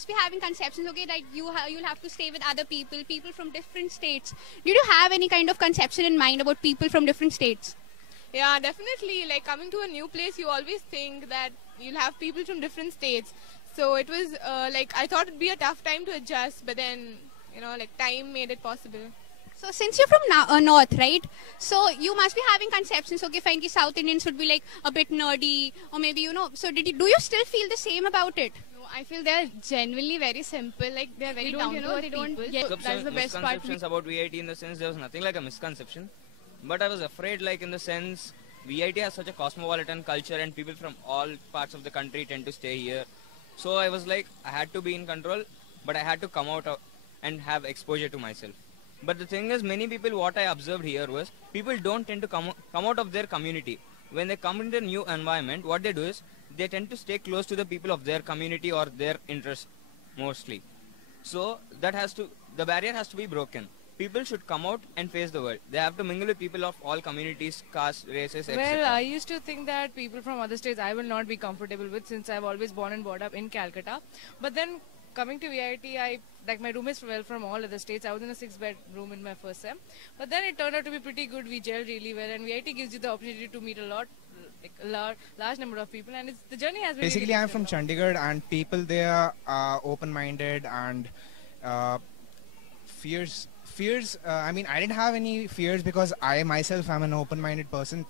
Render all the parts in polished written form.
must be having conceptions, okay, like you'll have to stay with other people from different states. Did you have any kind of conception in mind about people from different states? Yeah, definitely. Like coming to a new place, you always think that you'll have people from different states. So it was like I thought it'd be a tough time to adjust, but then like time made it possible. So since you're from North, right? So you must be having conceptions. Okay, fine, ki South Indians would be like a bit nerdy, or maybe So do you still feel the same about it? No, I feel they're genuinely very simple. Like they're very down to earth people. Yeah, that's the best part. Misconceptions about VIT in the sense there was nothing like a misconception, but I was afraid like in the sense VIT has such a cosmopolitan culture and people from all parts of the country tend to stay here. So I was like I had to be in control, but I had to come out and have exposure to myself. But the thing is, many people, what I observed here was, people don't tend to come out of their community. When they come into a new environment, what they do is, they tend to stay close to the people of their community or their interest, mostly. So, the barrier has to be broken. People should come out and face the world. They have to mingle with people of all communities, castes, races, etc. Well, I used to think that people from other states I will not be comfortable with since I've always born and brought up in Calcutta. But then coming to VIT, my roommates were from all other states. I was in a 6-bed room in my first sem. But then it turned out to be pretty good. We gelled really well. And VIT gives you the opportunity to meet large number of people. And the journey has been Basically, really I'm from Chandigarh and people there are open-minded and fears. I mean, I didn't have any fears because I myself am an open-minded person.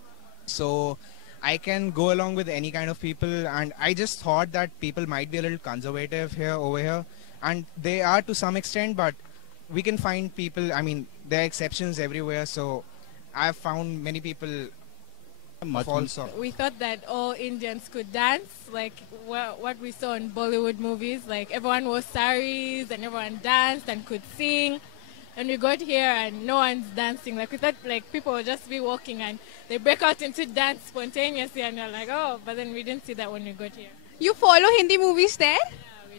So I can go along with any kind of people, and I just thought that people might be a little conservative over here, and they are to some extent, but we can find people, I mean, there are exceptions everywhere, so I've found many people also. We thought that all Indians could dance, like what we saw in Bollywood movies, like everyone wore saris and everyone danced and could sing. And we got here and no one's dancing. Like we thought like people would just be walking and they break out into dance spontaneously and you're like, oh, but then we didn't see that when we got here. You follow Hindi movies there?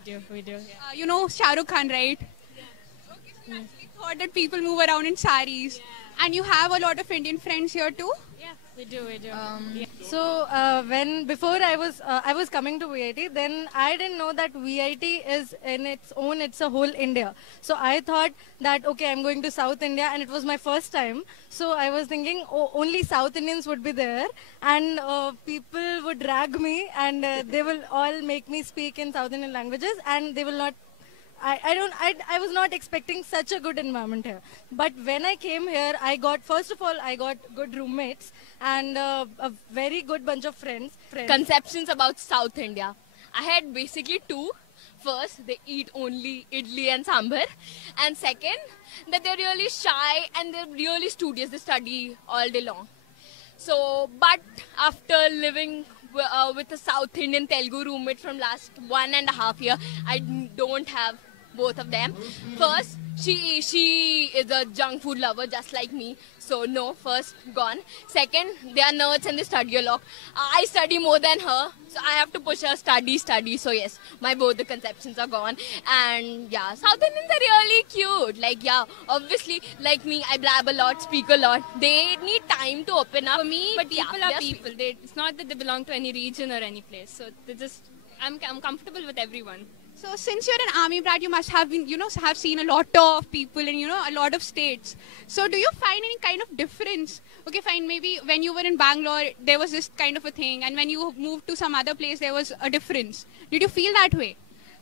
Yeah, we do. Yeah. You know Shah Rukh Khan, right? Yeah. Okay, so you actually thought that people move around in saris. Yeah. And you have a lot of Indian friends here too? Yeah, we do. Yeah. So before I was coming to VIT, then I didn't know that VIT is in its own, it's a whole India. So I thought that okay, I'm going to South India, and it was my first time. So I was thinking only South Indians would be there, and people would drag me, and they will all make me speak in South Indian languages, and they will not. I was not expecting such a good environment here. But when I came here, first of all, I got good roommates and a very good bunch of friends. Conceptions about South India. I had basically two. First, they eat only idli and sambar. And second, that they're really shy and they're really studious. They study all day long. So, but after living with a South Indian Telugu roommate from last 1.5 years, I don't have both of them. First, she is a junk food lover just like me. So no, first gone. Second, they are nerds and they study a lot. I study more than her, so I have to push her study. So yes, both the conceptions are gone. And yeah, South Indians are really cute. Like yeah, obviously like me, I blab a lot, speak a lot. They need time to open up. For me, but people yeah, are people. It's not that they belong to any region or any place. So I'm comfortable with everyone. So since you're an army brat, you must have been, have seen a lot of people in, a lot of states. So do you find any kind of difference? Okay, fine, maybe when you were in Bangalore, there was this kind of a thing. And when you moved to some other place, there was a difference. Did you feel that way?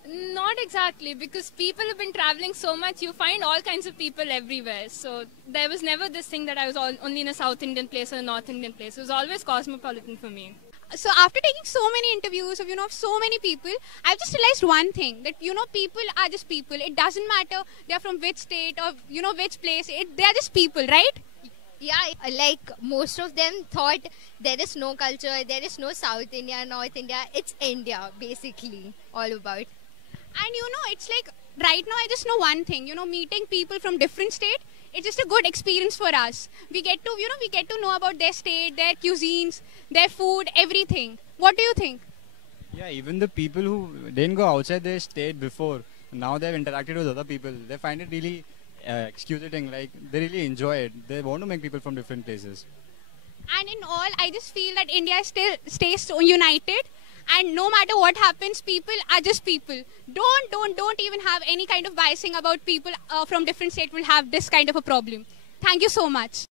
Not exactly, because people have been traveling so much, you find all kinds of people everywhere. So there was never this thing that I was only in a South Indian place or a North Indian place. It was always cosmopolitan for me. So after taking so many interviews of, so many people, I've just realized one thing, that, people are just people. It doesn't matter they're from which state or, which place. They're just people, right? Yeah, like most of them thought there is no culture, there is no South India, North India. It's India, basically, all about. And, it's like, right now I just know one thing, meeting people from different states, it's just a good experience for us. We get to know about their state, their cuisines, their food, everything. What do you think? Yeah, even the people who didn't go outside their state before, now they've interacted with other people. They find it really exquisite, like they really enjoy it. They want to make people from different places. And in all, I just feel that India still stays so united. And no matter what happens, people are just people. Don't even have any kind of biasing about people from different states will have this kind of a problem. Thank you so much.